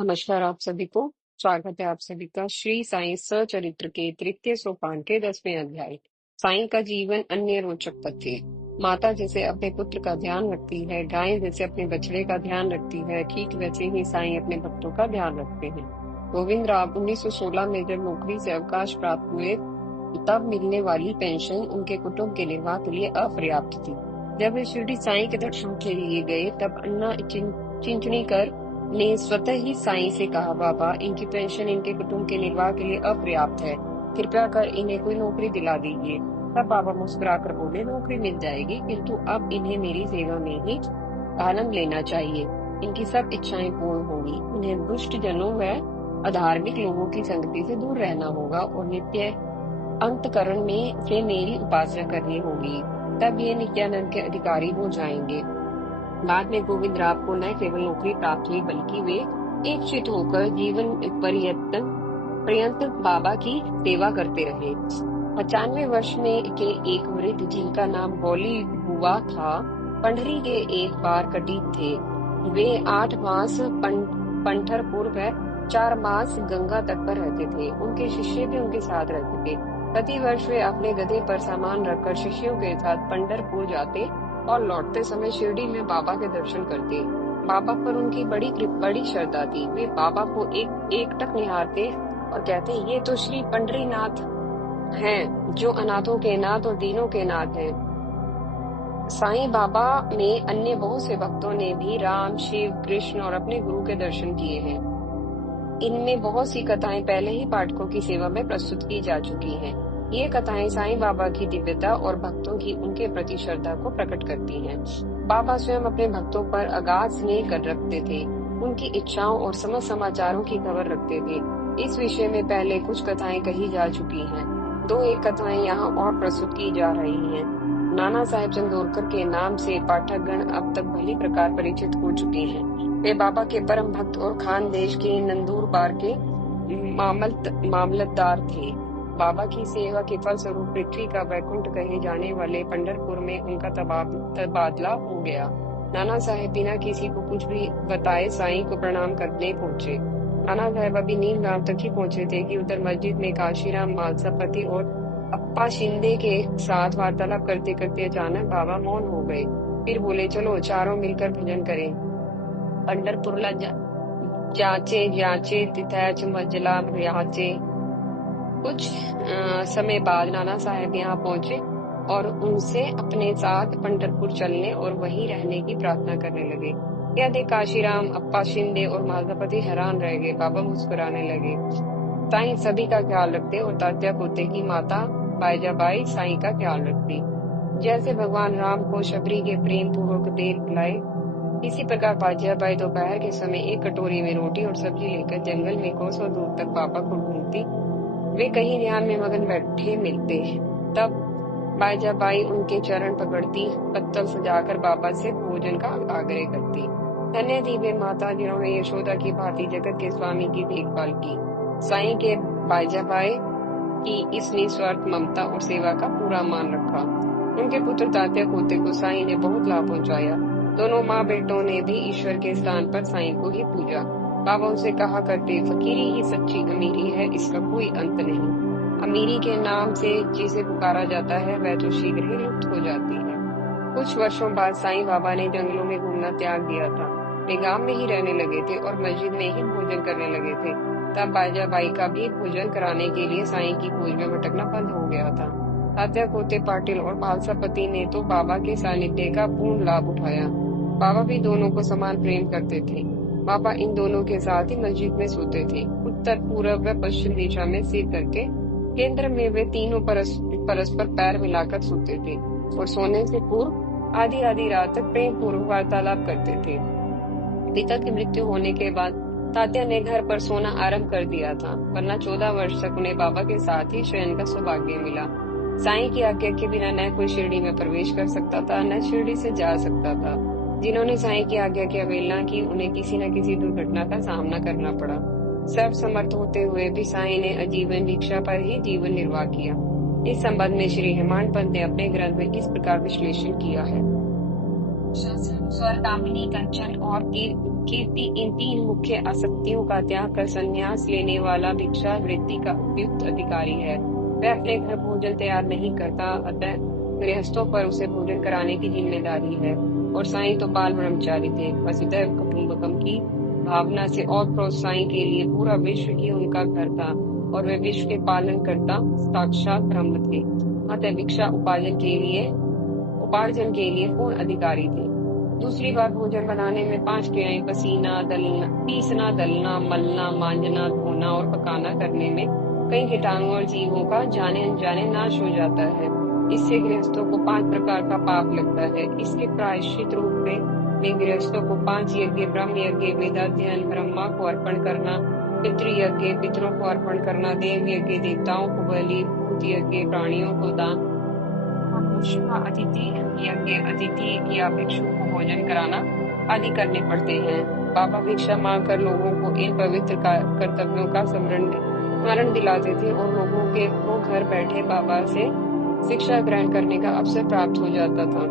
नमस्कार आप सभी को। स्वागत है आप सभी का श्री साईं सचरित्र के तृतीय सोपान के 10वें अध्याय। साईं का जीवन अन्य रोचक तथ्य। माता जैसे अपने पुत्र का ध्यान रखती है, गाय जैसे अपने बछड़े का ध्यान रखती है, ठीक वैसे ही साईं अपने भक्तों का ध्यान रखते हैं। गोविंद राव 1916 में जब नौकरी से अवकाश प्राप्त हुए तब मिलने वाली पेंशन उनके कुटुंब के निर्वाह के लिए अपर्याप्त थी। जब वे शिरडी साईं के दर्शन के लिए गए तब अन्ना चिंचणीकर ने स्वतः ही साईं से कहा, बाबा इनकी पेंशन इनके कुटुंब के निर्वाह के लिए अपर्याप्त है, कृपया कर इन्हें कोई नौकरी दिला दीजिए। तब बाबा मुस्कुराकर बोले, नौकरी मिल जाएगी, किंतु अब इन्हें मेरी सेवा में ही आनंद लेना चाहिए। इनकी सब इच्छाएं पूर्ण होंगी। इन्हें दुष्ट जनों व अधार्मिक लोगों की संगति से दूर रहना होगा और नित्य अंतकरण में से मेरी उपासना करनी होगी, तब ये नित्यानंद के अधिकारी हो जाएंगे। बाद में गोविंद राव को न केवल नौकरी प्राप्त हुई बल्कि वे एकचित होकर जीवन पर्यंत बाबा की सेवा करते रहे। 95 वर्ष में के एक वृद्ध जिनका नाम गौली बुआ था, पंडरी के एक बार कटीत थे। वे 8 मास पंढरपुर व 4 मास गंगा तट पर रहते थे। उनके शिष्य भी उनके साथ रहते थे। प्रति वर्ष वे अपने गधे पर सामान रखकर शिष्यों के साथ पंढरपुर जाते और लौटते समय शिरडी में बाबा के दर्शन करते। बाबा पर उनकी बड़ी श्रद्धा थी। वे बाबा को एक टक निहारते और कहते, ये तो श्री पंढरीनाथ हैं, जो अनाथों के नाथ और दीनों के नाथ हैं। साईं बाबा में अन्य बहुत से भक्तों ने भी राम, शिव, कृष्ण और अपने गुरु के दर्शन किए हैं। इनमें बहुत सी कथाएं पहले ही पाठकों की सेवा में प्रस्तुत की जा चुकी हैं। ये कथाएं साईं बाबा की दिव्यता और भक्तों की उनके प्रति श्रद्धा को प्रकट करती हैं। बाबा स्वयं अपने भक्तों पर अगाध स्नेह कर रखते थे। उनकी इच्छाओं और समस्त समाचारों की खबर रखते थे। इस विषय में पहले कुछ कथाएं कही जा चुकी हैं। 2-1 कथाएं यहाँ और प्रस्तुत की जा रही हैं। नाना साहेब चंदोरकर के नाम से पाठकगण अब तक भली प्रकार परिचित हो चुके हैं। वे बाबा के परम भक्त और खानदेश के नंदुरबार के मामलतदार थे। बाबा की सेवा के फलस्वरूप पृथ्वी का वैकुंठ कहे जाने वाले पंढरपुर में उनका तबादला हो गया। नाना साहेब बिना किसी को कुछ भी बताए साईं को प्रणाम करने पहुंचे। नाना साहेब अभी नीम गांव तक ही पहुंचे थे कि उधर मस्जिद में काशीराम मालसापति और अप्पा शिंदे के साथ वार्तालाप करते करते अचानक बाबा मौन हो गए। फिर बोले, चलो चारों मिलकर भजन करें। पंढरपुरला जाचे तिथैच मजला रियाचे। कुछ समय बाद नाना साहेब यहाँ पहुंचे और उनसे अपने साथ पंढरपुर चलने और वहीं रहने की प्रार्थना करने लगे। यह देख काशीराम, अप्पा शिंदे और मालसापति हैरान रह गए। बाबा मुस्कुराने लगे। साईं सभी का ख्याल रखते और तात्या पोते की माता बाईजाबाई साईं का ख्याल रखती। जैसे भगवान राम को शबरी के प्रेम पूर्वक तेल पिलाए, इसी प्रकार बाईजाबाई दोपहर के समय एक कटोरी में रोटी और सब्जी लेकर जंगल में कोसों दूर तक बाबा को ढूंढती। वे कहीं ध्यान में मगन बैठे मिलते। तब बाईजाबाई उनके चरण पकड़ती, पत्तल सजाकर बाबा से भोजन का आग्रह करती। धन्य थी वे माता जिन्होंने यशोदा की भांति जगत के स्वामी की देखभाल की। साईं के बाईजाबाई की इस निस्वार्थ ममता और सेवा का पूरा मान रखा। उनके पुत्र तात्या पोते को साईं ने बहुत लाभ पहुंचाया। दोनों माँ बेटों ने भी ईश्वर के स्थान पर साईं को ही पूजा। बाबा उनसे कहा करते, फकीरी ही सच्ची अमीरी है, इसका कोई अंत नहीं। अमीरी के नाम से जिसे पुकारा जाता है वह तो शीघ्र ही लुप्त हो जाती है। कुछ वर्षों बाद साईं बाबा ने जंगलों में घूमना त्याग दिया था। वे गांव में ही रहने लगे थे और मस्जिद में ही भोजन करने लगे थे। तब बाईजाबाई का भी भोजन कराने के लिए साईं की खोज में भटकना बंद हो गया था। तात्या पोते पाटिल और मालसापति ने तो बाबा के सानिध्य का पूर्ण लाभ उठाया। बाबा भी दोनों को समान प्रेम करते थे। बाबा इन दोनों के साथ ही मस्जिद में सोते थे। उत्तर, पूरब व पश्चिम दिशा में सिर करके केंद्र में वे तीनों परस्पर पैर मिलाकर सोते थे और सोने से पूर्व आधी आधी रात तक प्रेम पूर्वक वार्तालाप करते थे। पिता की मृत्यु होने के बाद तात्या ने घर पर सोना आरंभ कर दिया था, वरना 14 वर्ष तक उन्हें बाबा के साथ ही शयन का सौभाग्य मिला। साईं की आज्ञा के बिना न कोई शिरडी में प्रवेश कर सकता था, न शिरडी से जा सकता था। जिन्होंने साईं की आज्ञा की अवहेलना की, उन्हें किसी न किसी दुर्घटना का सामना करना पड़ा। सर्व समर्थ होते हुए भी साईं ने आजीवन भिक्षा पर ही जीवन निर्वाह किया। इस संबंध में श्री हेमांड पंत ने अपने ग्रंथ में इस प्रकार विश्लेषण किया है। अनुसार कामिनी, कंचन और कीर्ति इन 3 मुख्य आसक्तियों का त्याग कर संन्यास लेने वाला भिक्षा वृत्ति का उपयुक्त अधिकारी है। वह अपने घर भोजन तैयार नहीं करता, अतः गृहस्थों पर उसे भोजन कराने की जिम्मेदारी है। और साईं तो बाल ब्रह्मचारी थे। वसुधैव कुटुम्बकम की भावना से और साईं के लिए पूरा विश्व ही उनका घर था और वे विश्व के पालन करता साक्षात ब्रह्म थे। अतः भिक्षा उपार्जन के लिए पूर्ण अधिकारी थे। दूसरी बार भोजन बनाने में 5 क्रियाएं पीसना, दलना, मलना, मांजना, धोना और पकाना करने में कई कीटाणुओं और जीवों का जाने अनजाने नाश हो जाता है। इससे गृहस्थों को 5 प्रकार का पाप लगता है। इसके प्रायश्चित रूप में गृहस्थों को 5 यज्ञ, ब्रह्म यज्ञ, वेदाध्ययन, ब्रह्मा को अर्पण करना, पितृयज्ञ, पितरों को अर्पण करना, देव यज्ञ, देवताओं को बलि, भूत यज्ञ, प्राणियों को दान, अतिथि यज्ञ, अतिथि या भिक्षु को भोजन कराना आदि करने पड़ते हैं। बाबा भिक्षा मांगकर लोगों को इन पवित्र कर्तव्यों का स्मरण दिलाते थे और लोगों को घर बैठे बाबा से शिक्षा ग्रहण करने का अवसर प्राप्त हो जाता था।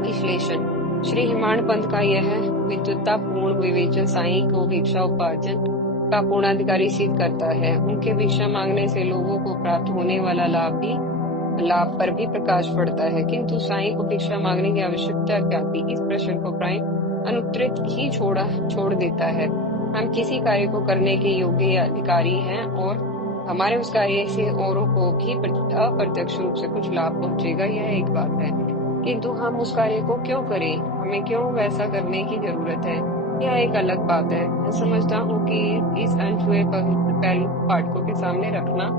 विश्लेषण: श्री हिमाण पंथ का यह विद्वत्तापूर्ण विवेचन साईं को भिक्षा उपार्जन का पूर्णाधिकारी सिद्ध करता है। उनके भिक्षा मांगने से लोगों को प्राप्त होने वाला लाभ पर भी प्रकाश पड़ता है, किंतु साईं को भिक्षा मांगने की आवश्यकता क्या थी, इस प्रश्न को प्राय अनुत्तरित ही छोड़ देता है। हम किसी कार्य को करने के योग्य या अधिकारी हैं और हमारे उस कार्य से औरों को भी अप्रत्यक्ष रूप से कुछ लाभ पहुंचेगा, यह एक बात है, किंतु हम उस कार्य को क्यों करें, हमें क्यों वैसा करने की जरूरत है, यह एक अलग बात है। मैं समझता हूँ कि इस अनछुए पहलू पाठकों के सामने रखना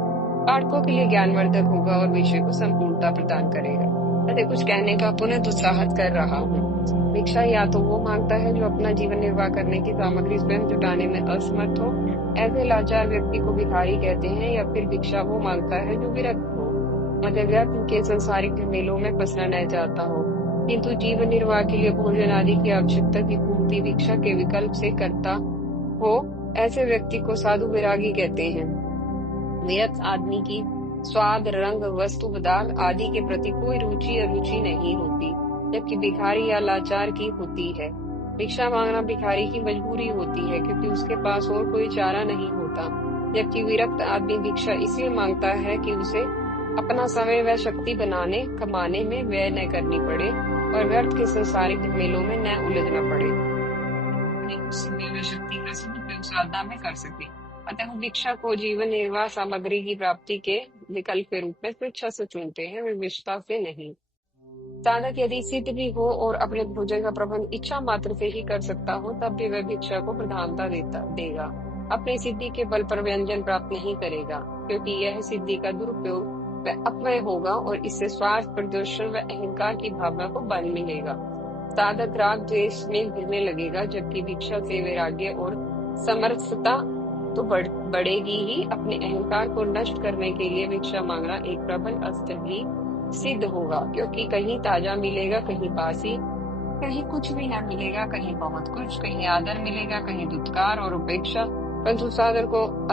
पाठकों के लिए ज्ञानवर्धक होगा और विषय को संपूर्णता प्रदान करेगा। अतः कुछ कहने का पुनः दुस्साहस कर रहा हूँ। भिक्षा या तो वो मांगता है जो अपना जीवन निर्वाह करने की सामग्री स्वयं जुटाने में असमर्थ हो, ऐसे लाचार व्यक्ति को भिखारी कहते हैं, या फिर भिक्षा वो मांगता है जो विरक्त हो, मतलब व्यक्ति के संसारिक झमेलों में फंसना न चाहता हो, किंतु जीवन निर्वाह के लिए भोजन आदि की आवश्यकता की पूर्ति भिक्षा के विकल्प से करता हो, ऐसे व्यक्ति को साधु विरागी कहते हैं। विरक्त आदमी की स्वाद, रंग, वस्तु, पदार्थ आदि के प्रति कोई रुचि अरुचि नहीं होती, जबकि भिखारी या लाचार की होती है। भिक्षा मांगना भिखारी की मजबूरी होती है, क्योंकि उसके पास और कोई चारा नहीं होता, जबकि विरक्त आदमी भिक्षा इसलिए मांगता है कि उसे अपना समय व शक्ति कमाने में व्यय न करनी पड़े और व्यर्थ के संसारिक झमेलों में न उलझना पड़े, समय व शक्ति का सदुपयोग साधना में कर सके। अतः भिक्षा को जीवन निर्वाह सामग्री की प्राप्ति के विकल्प के रूप में स्वेच्छा से चुनते हैं, विवशता से नहीं। साधक यदि सिद्ध भी हो और अपने भोजन का प्रबंध इच्छा मात्र से ही कर सकता हो, तब भी वह भिक्षा को प्रधानता देगा, अपनी सिद्धि के बल पर व्यंजन प्राप्त नहीं करेगा, क्योंकि यह सिद्धि का दुरुपयोग व अपव्यय होगा और इससे स्वार्थ, प्रदर्शन व अहंकार की भावना को बल मिलेगा। साधक राग द्वेष में गिरने लगेगा, जबकि भिक्षा से वैराग्य और समरसता तो बढ़ेगी ही। अपने अहंकार को नष्ट करने के लिए भिक्षा मांगना एक प्रबल अस्त्र ही सिद्ध होगा, क्योंकि कहीं ताजा मिलेगा, कहीं बासी, कहीं कुछ भी न मिलेगा, कहीं बहुत कुछ, कहीं आदर मिलेगा, कहीं दुत्कार और उपेक्षा, परंतु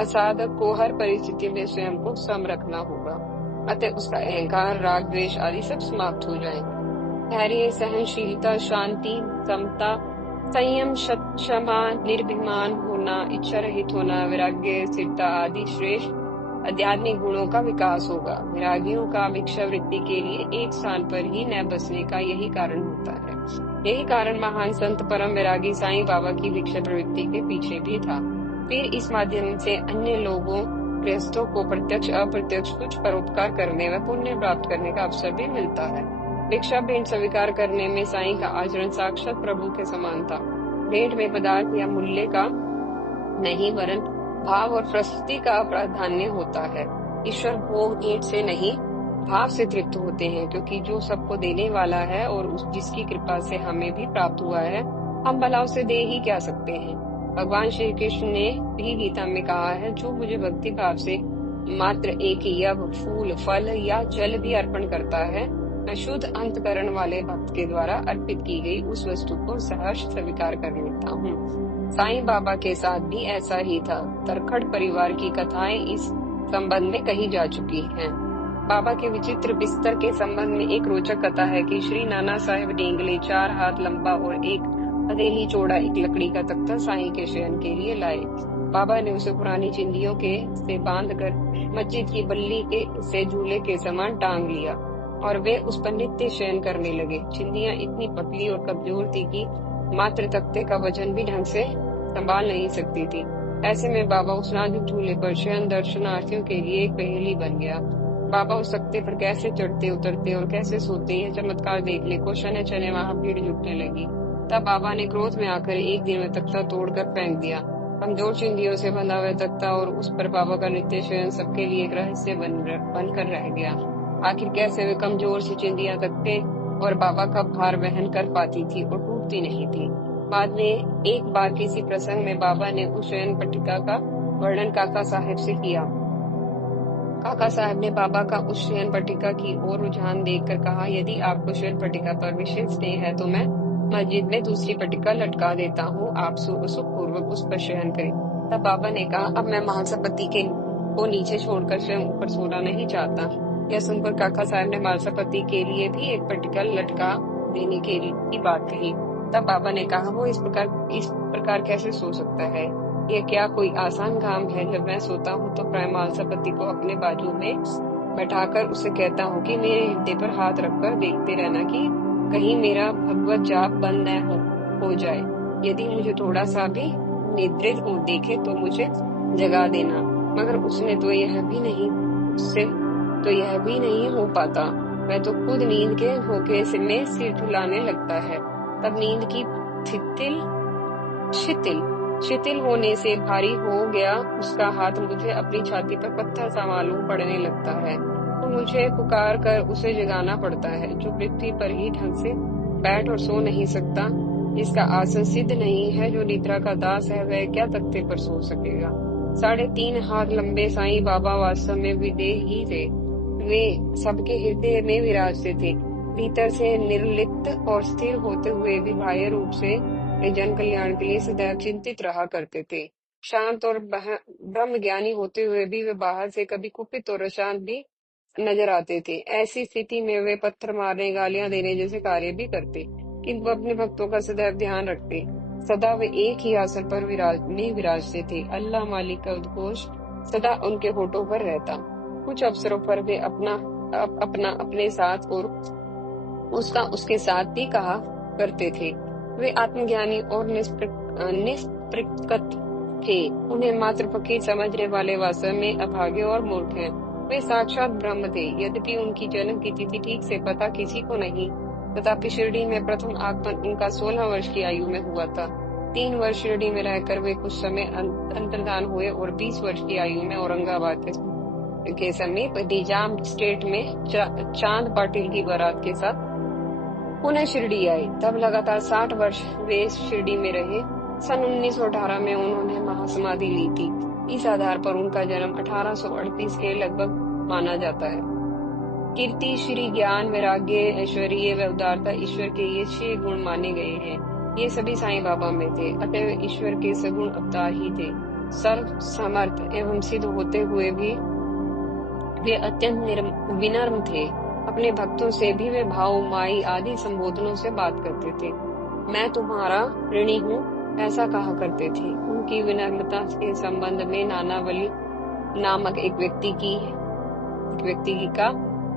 असाधक को हर परिस्थिति में स्वयं को सम रखना होगा, अतः उसका अहंकार, राग, द्वेष आदि सब समाप्त हो जाएंगे। धैर्य, सहनशीलता, शांति, समता, संयम, क्षमा, निर्भिमान होना, इच्छा रहित होना, वैराग्य, स्थिरता आदि श्रेष्ठ आध्यात्मिक गुणों का विकास होगा। विरागियों का भिक्षा वृत्ति के लिए एक स्थान पर ही न बसने का यही कारण होता है। यही कारण महान संत परम वैरागी साईं बाबा की भिक्षा प्रवृत्ति के पीछे भी था। फिर इस माध्यम से अन्य लोगों, गृहस्थों को प्रत्यक्ष अप्रत्यक्ष कुछ परोपकार करने व पुण्य प्राप्त करने का अवसर भी मिलता है। भिक्षा भेंट स्वीकार करने में साईं का आचरण साक्षात प्रभु के समान था। भेंट में पदार्थ या मूल्य का नहीं, वरन भाव और प्रस्तुति का प्राधान्य होता है। ईश्वर भोग भेंट से नहीं, भाव से तृप्त होते हैं, क्योंकि जो सबको देने वाला है और जिसकी कृपा से हमें भी प्राप्त हुआ है, हम भला उसे दे ही क्या सकते हैं। भगवान श्री कृष्ण ने भी गीता में कहा है, जो मुझे भक्ति भाव से मात्र एक यव, फूल, फल या जल भी अर्पण करता है, मैं शुद्ध अंतकरण वाले भक्त के द्वारा अर्पित की गई उस वस्तु को सहर्ष स्वीकार कर लेता हूँ। साईं बाबा के साथ भी ऐसा ही था। तरखड़ परिवार की कथाएं इस संबंध में कही जा चुकी हैं। बाबा के विचित्र बिस्तर के संबंध में एक रोचक कथा है कि श्री नाना साहेब डेंगले 4 हाथ लंबा और 1 हथेली चौड़ा एक लकड़ी का तख्ता साईं के शयन के लिए लाए। बाबा ने उसे पुरानी चिंदियों के से बांधकर मस्जिद की बल्ली के से झूले के समान टांग लिया और वे उस पर नित्य शयन करने लगे। चिंदियां इतनी पतली और कमजोर थी कि मात्र तख्ते का वजन भी ढंग से संभाल नहीं सकती थी। ऐसे में बाबा उस नाजुक झूले पर शयन दर्शनार्थियों के लिए एक पहेली बन गया। बाबा उस तख्ते पर कैसे चढ़ते उतरते और कैसे सोते, यह चमत्कार देखने को शने शने वहां भीड़ जुटने लगी। तब बाबा ने क्रोध में आकर एक दिन में तख्ता तोड़कर फेंक दिया। कमजोर चिंदियों से बंधा हुआ तख्ता और उस पर बाबा का नित्य शयन सबके लिए एक रहस्य बनकर रह गया। आखिर कैसे वे कमजोर सी चिंदियां तख्ते और बाबा का भार वहन कर पाती थी और टूटती नहीं थी। बाद में एक बार किसी प्रसंग में बाबा ने उस शयन पट्टिका का वर्णन काका साहब से किया। काका साहब ने बाबा का उस शयन पट्टिका की ओर रुझान देखकर कहा, यदि आपको शयन पट्टिका पर विशेष स्नेह है तो मैं मस्जिद में दूसरी पट्टिका लटका देता हूँ, आप सुखपूर्वक उस पर शयन करें। तब बाबा ने कहा, अब मैं महासपति को नीचे छोड़कर स्वयं ऊपर सोना नहीं चाहता। यह सुनकर काका साहब ने महासपति के लिए भी एक पट्टिका लटका देने की बात कही। तब बाबा ने कहा, वो इस प्रकार कैसे सो सकता है? यह क्या कोई आसान काम है? जब मैं सोता हूँ तो प्राय महासपति को अपने बाजू में बैठाकर उसे कहता हूँ कि मेरे हृदय पर हाथ रखकर देखते रहना कि कहीं मेरा भगवत जाप बंद न हो जाए। यदि मुझे थोड़ा सा भी निद्रित हो देखे तो मुझे जगा देना। मगर उससे तो यह भी नहीं हो पाता। वह तो खुद नींद के झोंके में सिर झुलाने लगता है। तब नींद की शिथिल होने से भारी हो गया उसका हाथ मुझे अपनी छाती पर पत्थर सा मालूम पड़ने लगता है, तो मुझे पुकार कर उसे जगाना पड़ता है। जो पृथ्वी पर ही ढंग से बैठ और सो नहीं सकता, जिसका आसन सिद्ध नहीं है, जो निद्रा का दास है, वह क्या तख्ते पर सो सकेगा? 3.5 हाथ लंबे साईं बाबा वास्तव में विदेही थे। वे सबके हृदय में विराजते थे। भीतर से निर्लिप्त और स्थिर होते हुए भी बाह्य रूप से वे जन कल्याण के लिए सदैव चिंतित रहा करते थे। शांत और ब्रह्म ज्ञानी होते हुए भी वे बाहर से कभी कुपित और अशांत भी नजर आते थे। ऐसी स्थिति में वे पत्थर मारने, गालियां देने जैसे कार्य भी करते, किंतु अपने भक्तों का सदैव ध्यान रखते। सदा वे एक ही आसन पर विराजते थे। अल्लाह मालिक का उद्घोष सदा उनके होठों पर रहता। कुछ अवसरों पर वे अपने साथ और उसके साथ भी कहा करते थे। वे आत्मज्ञानी और निष्प्रकट थे। उन्हें मात्र फकीर समझने वाले वास्तव में अभागे और मूर्ख हैं। वे साक्षात ब्रह्म थे। यद्यपि उनकी जन्म की तिथि ठीक से पता किसी को नहीं, तथापि शिरडी में प्रथम आगमन उनका 16 वर्ष की आयु में हुआ था। 3 वर्ष शिरडी में रहकर वे कुछ समय अंतर्धान हुए और 20 वर्ष की आयु में औरंगाबाद के समीप निजाम स्टेट में चांद पाटिल की बारात के साथ पुनः शिरडी आए। तब लगातार 60 वर्ष वे शिरडी में रहे। सन 1918 में उन्होंने महासमाधि ली थी। इस आधार पर उनका जन्म 1838 के लगभग माना जाता है। कीर्ति, श्री, ज्ञान, वैराग्य, ऐश्वर्य व उदारता ईश्वर के ये 6 गुण माने गए हैं। ये सभी साईं बाबा में थे, अतः ईश्वर के सगुण अवतार ही थे। सर्व समर्थ एवं सिद्ध होते हुए भी वे अत्यंत विनम्र थे। अपने भक्तों से भी वे भाव, माई आदि संबोधनों से बात करते थे। मैं तुम्हारा ऋणी हूँ, ऐसा कहा करते थे। उनकी विनम्रता के संबंध में नानावली नामक एक व्यक्ति का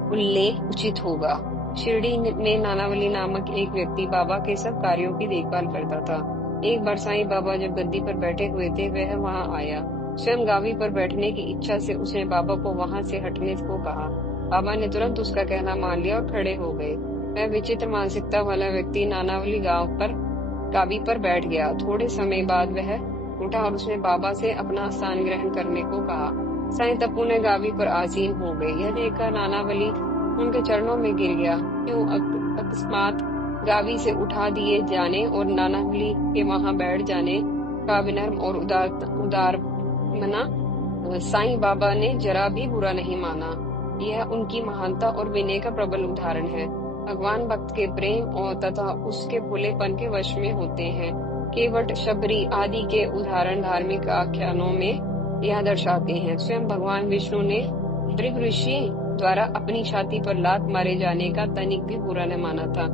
उल्लेख उचित होगा। शिरडी में नानावली नामक एक व्यक्ति बाबा के सब कार्यों की देखभाल करता था। एक बार साईं बाबा जब गद्दी पर बैठे हुए थे, वह वहां आया। स्वयं गावी पर बैठने की इच्छा से उसने बाबा को वहां से हटने को कहा। बाबा ने तुरंत उसका कहना मान लिया और खड़े हो गए। वह विचित्र मानसिकता वाला व्यक्ति नानावली गावी पर बैठ गया। थोड़े समय बाद वह उठा और उसने बाबा से अपना स्थान ग्रहण करने को कहा। साईं तब पुनः गावी पर आसीन हो गए। यह देखकर नानावली उनके चरणों में गिर गया। क्यों अकस्मात गावी से उठा दिए जाने और नानावली के वहां बैठ जाने का विनम्र और उदार मना साईं बाबा ने जरा भी बुरा नहीं माना। यह उनकी महानता और विनय का प्रबल उदाहरण है। भगवान भक्त के प्रेम और तथा उसके भोलेपन के वश में होते हैं। केवट, शबरी आदि के उदाहरण धार्मिक आख्यानों में यह दर्शाते हैं। स्वयं भगवान विष्णु ने भृगु ऋषि द्वारा अपनी छाती पर लात मारे जाने का तनिक भी बुरा न माना था।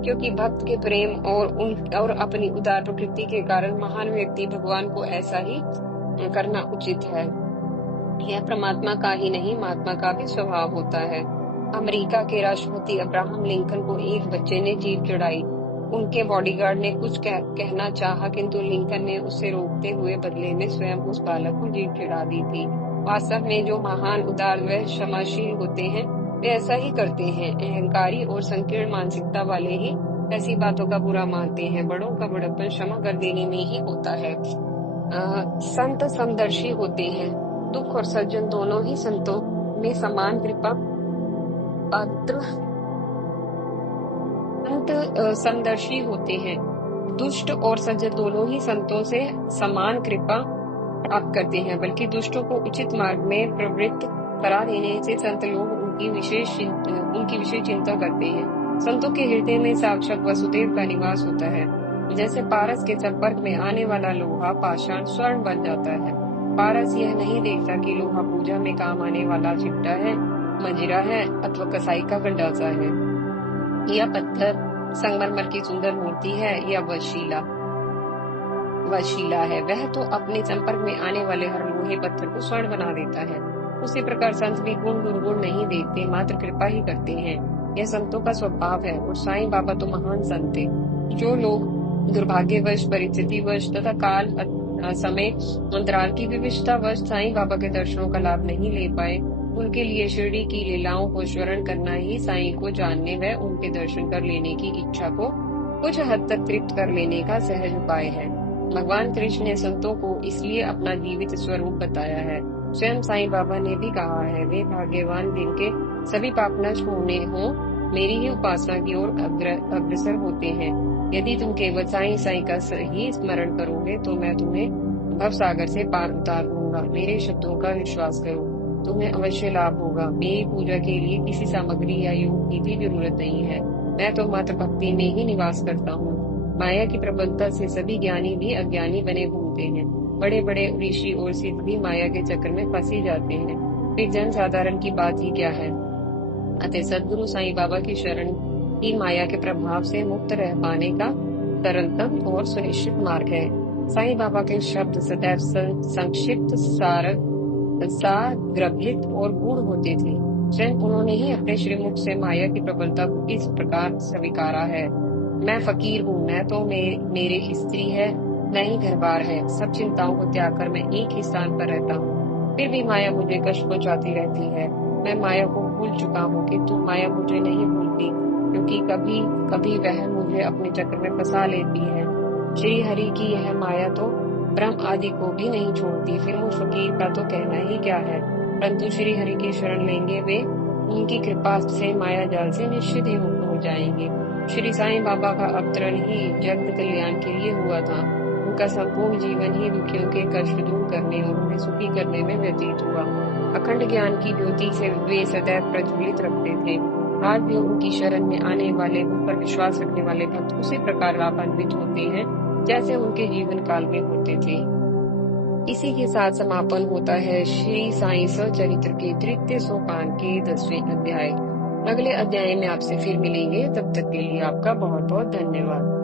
क्योंकि भक्त के प्रेम और अपनी उदार प्रकृति के कारण महान व्यक्ति भगवान को ऐसा ही करना उचित है। यह परमात्मा का ही नहीं, महात्मा का भी स्वभाव होता है। अमेरिका के राष्ट्रपति अब्राहम लिंकन को एक बच्चे ने जीभ चढ़ाई। उनके बॉडीगार्ड ने कुछ कहना चाहा, किंतु लिंकन ने उसे रोकते हुए बदले में स्वयं उस बालक को जीभ चढ़ा दी थी। वास्तव में जो महान, उदार व क्षमाशील होते हैं वे ऐसा ही करते हैं। अहंकारी और संकीर्ण मानसिकता वाले ही ऐसी बातों का बुरा मानते हैं। बड़ों का बड़प्पन क्षमा कर देने में ही होता है। संत समदर्शी होते हैं। दुख और सज्जन दोनों ही संतों में समान कृपा पात्र संत समदर्शी होते हैं। दुष्ट और सज्जन दोनों ही संतों से समान कृपा प्राप्त करते हैं, बल्कि दुष्टों को उचित मार्ग में प्रवृत्त करा देने से संत लोग उनकी विशेष चिंता करते हैं। संतों के हृदय में साक्षात वसुदेव का निवास होता है। जैसे पारस के संपर्क में आने वाला लोहा पाषाण स्वर्ण बन जाता है। पारस यह नहीं देखता कि लोहा पूजा में काम आने वाला चिमटा है, मंजीरा है अथवा कसाई का गंडासा है, या पत्थर संगमरमर की सुंदर मूर्ति है, या वशीला है। वह तो अपने संपर्क में आने वाले हर लोहे पत्थर को स्वर्ण बना देता है। उसी प्रकार संत भी गुण दुर्गुण नहीं देखते, मात्र कृपा ही करते हैं। यह संतों का स्वभाव है। और साईं बाबा तो महान संत थे। जो लोग दुर्भाग्यवश, परिस्थितिवश तथा काल समय अंतराल की विविधतावश साईं बाबा के दर्शनों का लाभ नहीं ले पाए, उनके लिए शिरडी की लीलाओं को स्मरण करना ही साईं को जानने व उनके दर्शन कर लेने की इच्छा को कुछ हद तक तृप्त कर लेने का सहज उपाय है। भगवान कृष्ण ने संतों को इसलिए अपना जीवित स्वरूप बताया है। स्वयं साईं बाबा ने भी कहा है, वे भाग्यवान जिनके सभी पाप नष्ट होने हो, मेरी ही उपासना की ओर अग्रसर होते हैं। यदि तुम केवल साईं साईं का ही स्मरण करोगे तो मैं तुम्हें भव सागर से पार उतार दूंगा। मेरे शब्दों का विश्वास करो, तुम्हें अवश्य लाभ होगा। मेरी पूजा के लिए किसी सामग्री या योग की भी जरूरत नहीं है। मैं तो मात्र भक्ति में ही निवास करता हूँ। माया की प्रबलता से सभी ज्ञानी भी अज्ञानी बने घूमते हैं। बड़े बड़े ऋषि और सिद्ध भी माया के चक्कर में फंसी जाते हैं। फिर जन साधारण की बात ही क्या है। अतः सद्गुरु साईं बाबा की शरण ही माया के प्रभाव से मुक्त रह पाने का सरलतम और सुनिश्चित मार्ग है। साईं बाबा के शब्द सदैव संक्षिप्त, सारग्रभित और गूढ़ होते थे। स्वयं उन्होंने ही अपने श्रीमुख से माया की प्रबलता को इस प्रकार स्वीकारा है, मैं फकीर हूँ, न तो मेरे स्त्री है न ही घर बार है। सब चिंताओं को त्याग कर मैं एक ही स्थान पर रहता हूँ। फिर भी माया मुझे कष्ट पहुँचाती रहती है। मैं माया को भूल चुका हूँ, किंतु माया मुझे नहीं भूलती, क्योंकि कभी कभी वह मुझे अपने चक्र में फंसा लेती है। श्री हरि की यह माया तो ब्रह्म आदि को भी नहीं छोड़ती। फिर मुझ फकीर का तो कहना ही क्या है। परंतु श्री हरि की शरण लेंगे वे उनकी कृपा से माया जाल से निश्चित ही मुक्त हो जाएंगे। श्री साईं बाबा का अवतरण ही जगत कल्याण के लिए हुआ था। उनका संपूर्ण जीवन ही दुखियों के कष्ट दूर करने और उन्हें सुखी करने में व्यतीत हुआ। अखंड ज्ञान की ज्योति से वे सदैव प्रज्वलित रखते थे। आज भी उनकी शरण में आने वाले, उन पर विश्वास रखने वाले भक्त उसी प्रकार लाभान्वित होते हैं जैसे उनके जीवन काल में होते थे। इसी के साथ समापन होता है श्री साईं सचरित्र के तृतीय सोपान के 10वें अध्याय। अगले अध्याय में आपसे फिर मिलेंगे। तब तक के लिए आपका बहुत बहुत धन्यवाद।